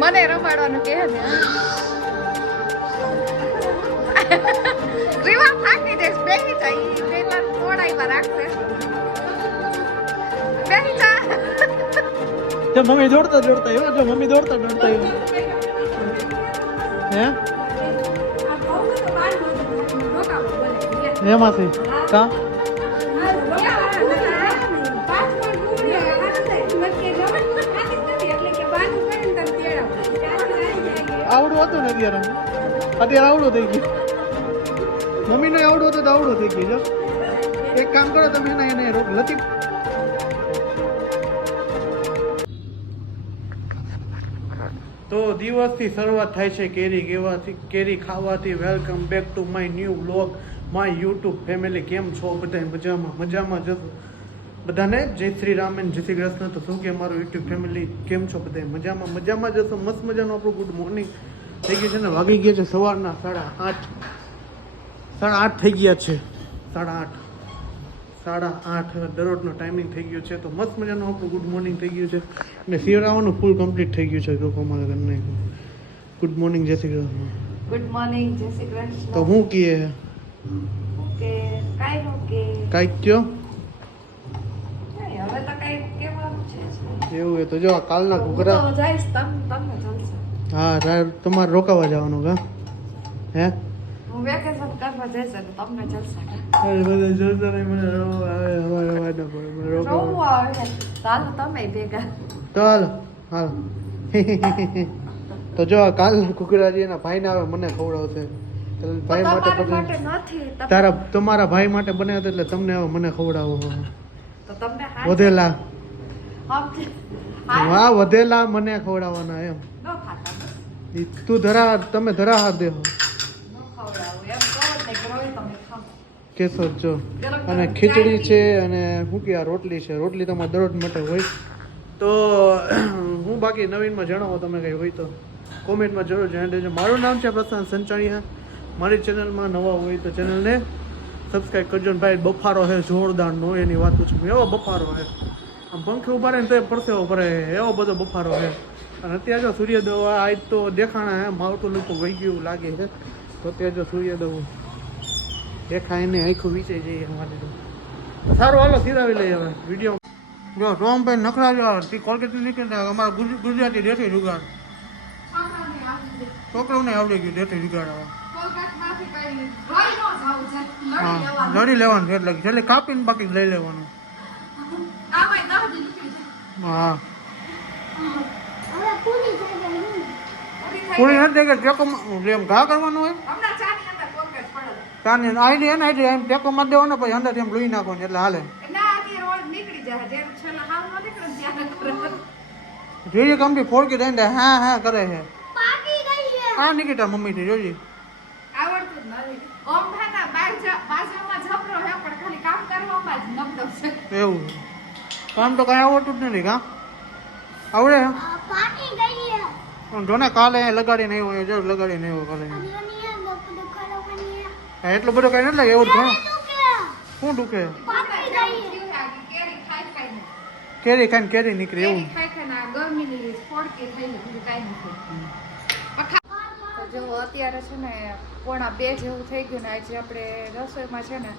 મને રમાડવાનું કહે ને રીવા થાકી જઈશ બેહી જાય પેલા થોડાઈમાં રાખશે બેહી જા જો મમ્મી દોડતા દોડતા આવ્યો જો મમ્મી દોડતા દોડતા આવ્યો હે એમાંથી કા આવડું હતું ને અત્યારે આવડું થઈ ગયું મમ્મીને આવડું હતું તો આવડું થઈ ગયું જો એક કામ કરો તમે એને લતી તો દિવસથી શરૂઆત થાય છે કેરી ખાવાથી welcome back to my new vlog my YouTube family કેમ છો બધા મજામાં જશો બધાને જય શ્રી રામ અને જય શ્રી કૃષ્ણ તો શું કે મારું યુટ્યુબ ફેમિલી કેમ છો બધા મજામાં જશો મસ્ત મજાનું આપણું ગુડ મોર્નિંગ થઈ ગયું છે ને વાગી ગયા છે સવારના 8:30 થઈ ગયા છે 8:30 દરરોજનો ટાઈમિંગ થઈ ગયો છે તો મસ્ત મજાનું આપણું ગુડ મોર્નિંગ થઈ ગયું છે અને શિવરાવાનું ફૂલ કમ્પ્લીટ થઈ ગયું છે લોકોમાં ઘરને ગુડ મોર્નિંગ જય શ્રી કૃષ્ણ ગુડ મોર્નિંગ જય શ્રી કૃષ્ણ તો હું કીએ કે કાઈ કયો હવે તો કઈ કેવાનું છે એવું હોય તો જો આ કાલના ઘૂઘરા જઈશ તમને ચાલશે હા તમારે રોકાવા જવાનું કા હે હું વેકેશન કરવા જઈશ એટલે તમને ચાલશે બધા જોતા નહીં મને આવે જોવું આવે ચાલો તમે ભેગા તો હાલો તો જો કાલના ઘૂઘરા એના ભાઈને આવે મને ખવડાવશે ભાઈ માટે તારા તમારા ભાઈ માટે બને એટલે તમને હવે મને ખવડાવો વધેલા વાહ વધેલા મને ખવડાવવાના એમ તું તમે ધરાહાર દેહો કેસો જો અને ખીચડી છે અને શું કે રોટલી છે રોટલી તમારે દરરોજ માટે હોય તો હું બાકી નવીનમાં જણાવો તમે કઈ હોય તો કોમેન્ટમાં જરૂર જણાવી દેજો મારું નામ છે પ્રશાંત સંચાણીયા મારી ચેનલમાં નવા હોય તો ચેનલને સબસ્ક્રાઈબ કરજો ને ભાઈ બફારો છે જોરદાર નો એની વાત પૂછું એવો બફારો છે આમ પંખે ઉભા રહે ને તો એ પરસેવો ભરે એવો બધો બફારો છે અને અત્યારે જો સૂર્યદેવ આજ તો દેખાણા હે માવઠું લોકો વહી ગયું લાગે છે તો અત્યારે જો સૂર્યદેવ દેખાય ને આખું વિચાઈ જઈએ અમારે તો સારું હાલો સિરાવી લઈએ હવે વિડીયો જો રોમભાઈ નખરા જો કોલગેટ નીકળી અમારા ગુજરાતી દેઠી જુગાડ છોકરાઓને આવડી ગયું દેઠી જુગાડ હા લડી લેવાનું એટલે છેલ્લે કાપીને બાકી લઈ લેવાનું હા પૂરી નથી કે ટેકોમાં એમ ઘા કરવાનું હોય ચાની આઈડી ને આઈડી એમ ટેકોમાં દેવાનો પછી અંદર એમ લોહી નાખવાનું એટલે હાલે જોઈએ કંપની ફોડકી દઈને હા હા કરે છે હા નિકિતા મમ્મી થી જોઈએ એવું કામ તો કઈ આવડતું જ નથી કા આવડે જો ને કાલે લગાડી નહીં હોય જો લગાડી નહીં હોય કાલે એટલું બધું કઈ નથી લાગે એવું ઘણું શું દુખે કેરી ખાઈને કેરી નીકળી એવું જો અત્યારે છે ને 1:30 જેવું થઈ ગયું ને આજે આપણે રસોઈમાં છે ને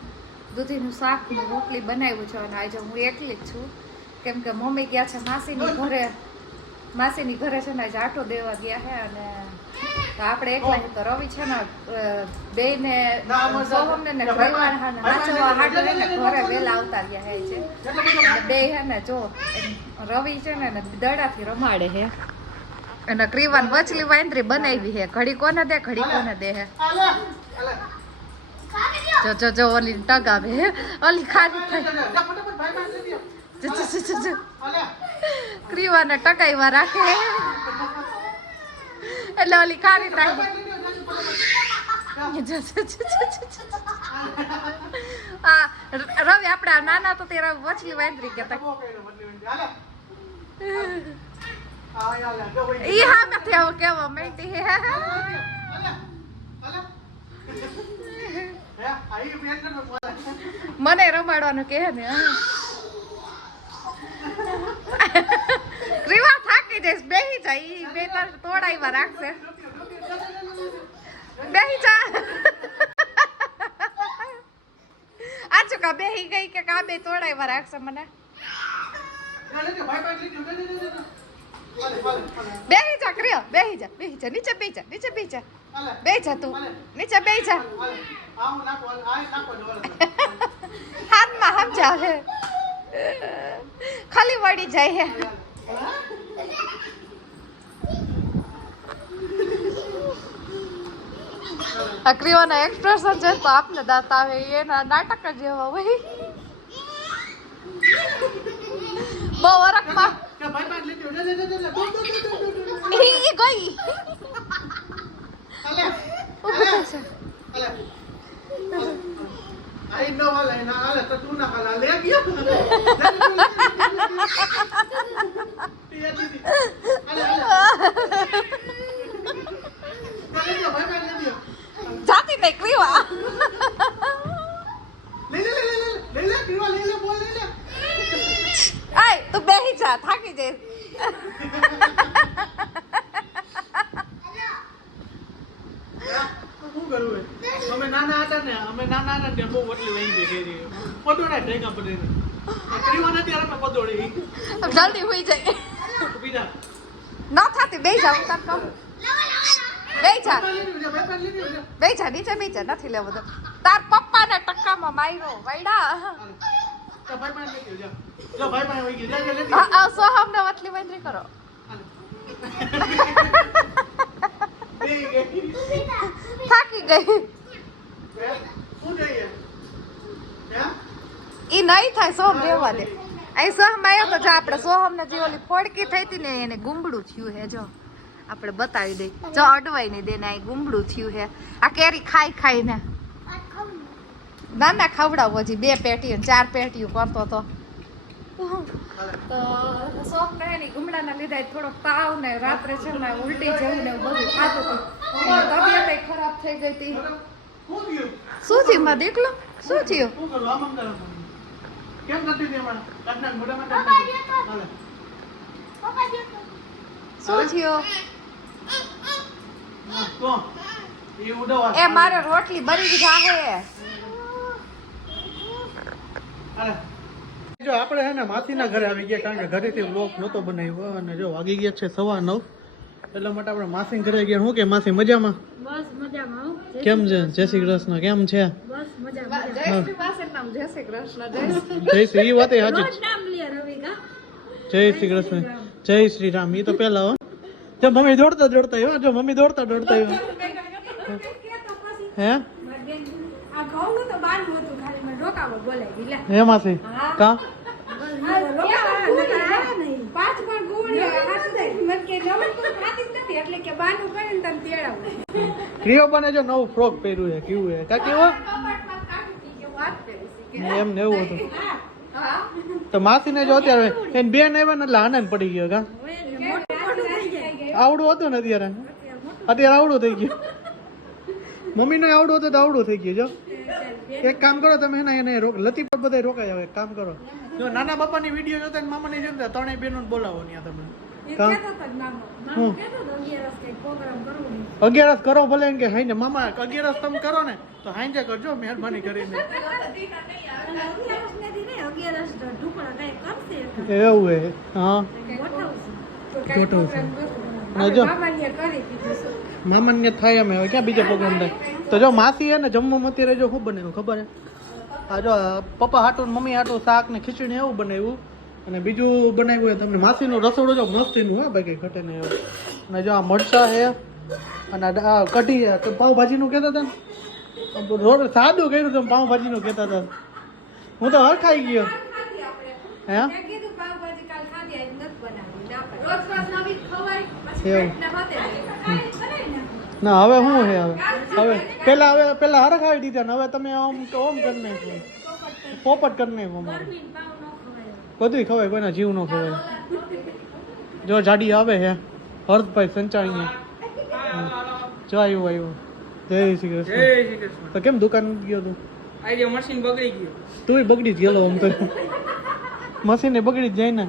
દૂધીનું શાક ને રોટલી બનાવ્યું છે અને આજે હું એકલી જ છું કેમ કે મમ્મી ગયા છે માસીની ઘરે છે ને આજે આટો દેવા ગયા છે અને આપણે એકલા તો રવિ છે ને બેને સોહમને ને ઘરવાળા હા નાચવા હાટ લઈને ઘરે વહેલા આવતા રહ્યા છે બે હે ને જો રવિ છે ને દડાથી રમાડે છે અને ક્રીવાન વચલી વાંદરી બનાવી છે ઘડી કોને દે ઘડી કોને દે હે જો જો જો ઓલી ટગ આવે હે ઓલી ખાધી થાય ક્રીવાને ટકાઈમાં રાખે એટલે ઓલી ખારી થાય આ રવિ આપણે નાના તો તેરા વચલી વાંદરી કહેતા ઈ હા મે થયો કેવો મેંટી હે મને રમાડવાનું કહે ને ક્રીવા થાકી થાકી જઈશ બેહી જા ઈ બે ત્રણ તોડાઈવા રાખશે બેહી જા આ ચુકા બેહી ગઈ કે કા બે તોડાઈવા રાખશે મને બેહી જા કર્યો બેહી જા નીચે બેહી જા બેહી જા તું નીચે બેહી જા હાથમાં સમજા હે ખાલી વળી જાય હે અક્રિયોના એક્સપ્રેશન છે તો આપને દાંત આવે એના નાટક જ જેવા હોય બહુ વરખમાં ઈ ગઈ ઊભી થશે आई नो वाला है ना आले तो तू ना खाला ले गया ये दीदी आले જાતી નહીં ક્રીવા ले क्रीवा ले बोल ले આય તું બેહી જા થાકી જઈશ શું કરું અમે નાના હતા ને બહુ ઓટલી વહી ગઈ ઘેરી પદોડા ઢેકા પડે ક્રીવા નથી યાર અમે પદોડી જલ્દી હોઈ જાય બીજા ના થાતી બેહી જા હું તાર કહું બેહી જા નીચે બેહી જા નથી લેવું તો તાર પપ્પાને ટક્કામાં માર્યો વૈડા સોહમને વતલી બંધરી કરો થાકી ગઈ ઈ નહીં થાય સોહમ રહેવા દે અહીં સોહમ આવ્યો તો જો આપણે સોહમ ને જે ઓલી ફોડકી થઈ હતી ને એને ગુંબડું થયું હે જો આપણે બતાવી દઈ જો અડવાઈ નહીં દે ને અહીં ગુંબડું થયું હે આ કેરી ખાઈ ને ના ખવડાવો હજી 2 પેટીઓ 4 પેટીઓ કરતો તો સોફ ને એની ગુમડાના લીધે થોડોક તાવ ને રાત્રે છે ને ઉલટી જેવું ને બધું ખાતું હતું તબિયત ખરાબ થઈ ગઈ હતી શું થયું માં દેખલો શું થયું કેમ નથી દેવા કાટના મોઢામાં શું થયું તો એ ઉડવા એ મારે રોટલી બળી જાહે જો આપણે હે ને માસીના ઘરે આવી ગયા કારણ કે ઘરેથી વ્લોગ નહોતો બનાવ્યો અને જો વાગી ગયા છે 9:15 એટલા માટે આપણે માસીના ઘરે ગયા હું કે માસી મજામાં બસ મજામાં કેમ છે જય શ્રી કૃષ્ણ કેમ છે બસ મજામાં જય શ્રી પાસે નામ જય શ્રી કૃષ્ણ જય શ્રી ઈ વાત સાચી રોજ નામ લે રવિ કા જય શ્રી કૃષ્ણ જય શ્રી રામ ઈ તો પહેલા હો જો મમ્મી દોડતા આવ્યો જો મમ્મી દોડતા આવ્યો હે આ ઘઉંનું તો બાંધવું હતું ખાલી મને રોકાવો બોલાય દિલા હે માસી કા પાંચ પણ ગુવડિયા હાથ દે મને કે જમણ તો ખાતી જ નથી એટલે કે બાનું કરીને તમે તેડાવો ક્રિયો બને જો નવું ફ્રોક પહેર્યું છે કેવું છે કા કેવો એમ ને એવું હતું તો માસી ને જો અત્યારે એને બેન આવ્યા ને એટલે આનંદ પડી ગયો કા આવડું હતું ને અત્યારે આવડું થઈ ગયું મમ્મી ને આવડું હતું તો આવડું થઈ ગયું જો એક કામ કરો તમે એને લતી પર બધા રોકાય હવે એક કામ કરો જો નાના બાપાની વિડીયો જોતા ને મામાની જોતા ત્રણેય બહેનો બોલાવો ત્યાં તમે હું 11 કરો ભલે એમ કે હાઈ મામા 11 તમે કરો ને તો હાઈજે કરજો મહેરબાની કરીને એવું હે હા જો મામાન્ય થાય અમે હવે ક્યાં બીજો પ્રોગ્રામ થાય તો જો માસી હે ને જમવામાં અત્યારે જો શું બનેલું ખબર હે આ જો પપ્પા હાટું મમ્મી હાટું શાક ને ખીચડી એવું બનાવ્યું અને બીજું બનાવ્યું તમને માસીનું રસોડું જો મસ્તીનું હોય બાકી ઘટે ને એવું અને જો આ મરચા હે અને આ કઢી હે પાઉંભાજીનું કહેતા હતા ને સાદું કર્યું તમે પાઉંભાજીનું કહેતા હતા હું તો હરખાઈ ગયો હે ના હવે શું હે હવે પેલા હરખ આવી દીધા ને હવે તમે આમ તો ઓમ કરી નાખો પોપટ કરી નાખો અમારે બધું ખવાય કોઈના જીવ નો ખવાય જો જાડી આવે હે હર્ષભાઈ સંચાણીએ જો આવ્યું જય શ્રી કૃષ્ણ તો કેમ દુકાન ગયો તું આઈ મશીન બગડી ગયું તું બગડી જ ગયેલો આમ તો મશીન ને બગડી જ જાય ને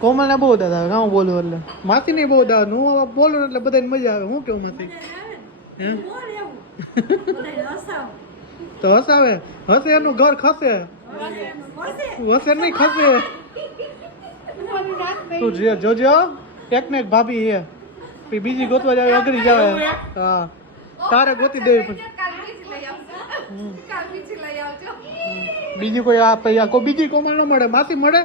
કોમલને બહુ દાદ આવે કાં બોલું એટલે માસી નહીં બહુ દાદ હું બોલું એટલે બધાને મજા આવે હું કેવું માસી હે? તો હસાવે હસે એનું ઘર ખસે હસે નહીં ખસે તું જોજો એક ને એક ભાભી હે પછી બીજી ગોતવા જાય અઘરી જાવે હા તારે ગોતી દેવી પડે કાલ બીજી લઈ આવજો બીજી કોઈ આ પછી કોઈ બીજી કોમલ ન મળે માસી મળે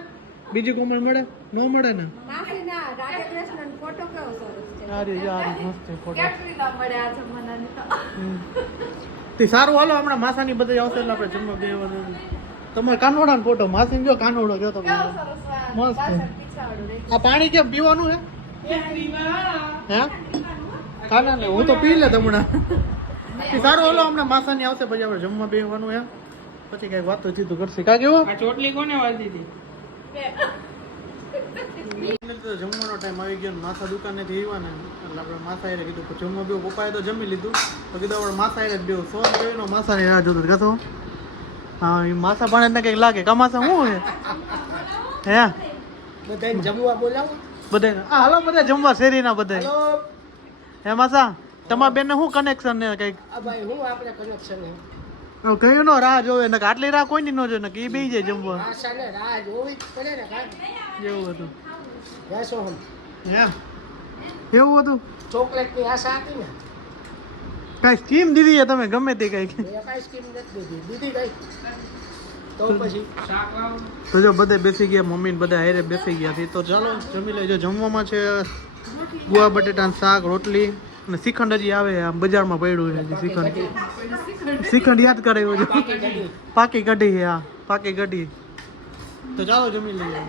બીજી કોમલ મળે ન મળે ને માસીના રાધા કૃષ્ણનો ફોટો કેવો સરસ છે. અરે યાર મસ્ત છે ફોટો કેટલી ના મળે આ જમાનાની તો તે સારું હાલો હમણાં માસાની બધી આવશે એટલે આપણે જમવા બેવાનું તમારે કાનોડાનો ફોટો માસી જો કાનોડો જો તમે કેવો સરસ મસ્ત. દાસર પીછાડું રે આ પાણી કેમ પીવાનું હે હે કાના ને હું તો પી લે હમણાં તે સારું હાલો હમણાં માસાની આવશે પછી આપણે જમવા બેવાનું એમ પછી કઈ વાતો ચીતું કરશે કા કેવું આ ચોટલી કોને વાલતી હતી તો જમવાનો ટાઈમ આવી ગયો ને માસા દુકાનેથી આવ્યા ને એટલે આપણે માસા એ કીધું કે જમવા બેવું પપ્પાએ તો જમી લીધું તો કીધું આપણે માસા એ બેવું સોન જોઈને માસાની રાહ જોતો કહેતો હા એ માસા પણ કંઈક લાગે કા માસા શું હે હે બધાને જમવા બોલાવો બધાને હા હાલો બધા જમવા શેરીના બધા હે માસા તમારા બેનને શું કનેક્શન ને કંઈક આ ભાઈ હું આપણે કનેક્શન હે કયું નો રાહ જોવે ને આટલી રાહ કોઈ ની ન જોવે ને કે એ બેસી જાય જમવા આશાને રાહ જોવી જ પડે ને કાંઈ એવું હતું બેસો હમ હે એવું હતું ચોકલેટની આશા હતી ને કાંઈ સ્કીમ દીધી છે તમે ગમે તે કંઈક એ કાંઈ સ્કીમ નથી દીધી કઈ તો પછી શાક લાવો તો જો બધે બેસી ગયા મમ્મી ને બધા હારે બેસી ગયા છે તો ચાલો જમી લેજો જમવામાં છે ગુવા બટેટાનું શાક રોટલી અને શ્રીખંડ હજી આવે આમ બજારમાં પડ્યું છે હજી શ્રીખંડ શ્રીખંડ યાદ કરાવ્યું છે પાકી કઢી હા પાકી કઢી તો ચાલો જમી લઈએ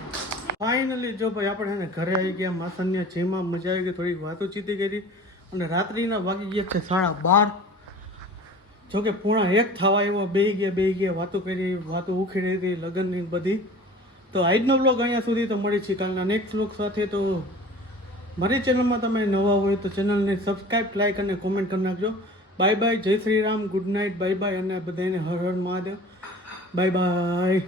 ફાઇનલી જો ભાઈ આપણે એને ઘરે આવી ગયા માસન્ય જેમાં મજા આવી ગઈ થોડીક વાતો ચીતી કરી અને રાત્રિના વાગી ગયા છે 12:30 જોકે 1:30 થવા એવો બે ગયા વાતો કરી વાતો ઉખેડી હતી લગ્નની બધી તો આજનો બ્લોગ અહીંયા સુધી તો મળી છે કાલના નેક્સ્ટ બ્લોગ સાથે તો મારી ચેનલમાં તમે નવા હોય તો ચેનલને સબસ્ક્રાઈબ લાઈક અને કોમેન્ટ કરી નાખજો બાય બાય જય Shri Ram good night bye bye અને બધાને હર હર મહાદેવ બાય બાય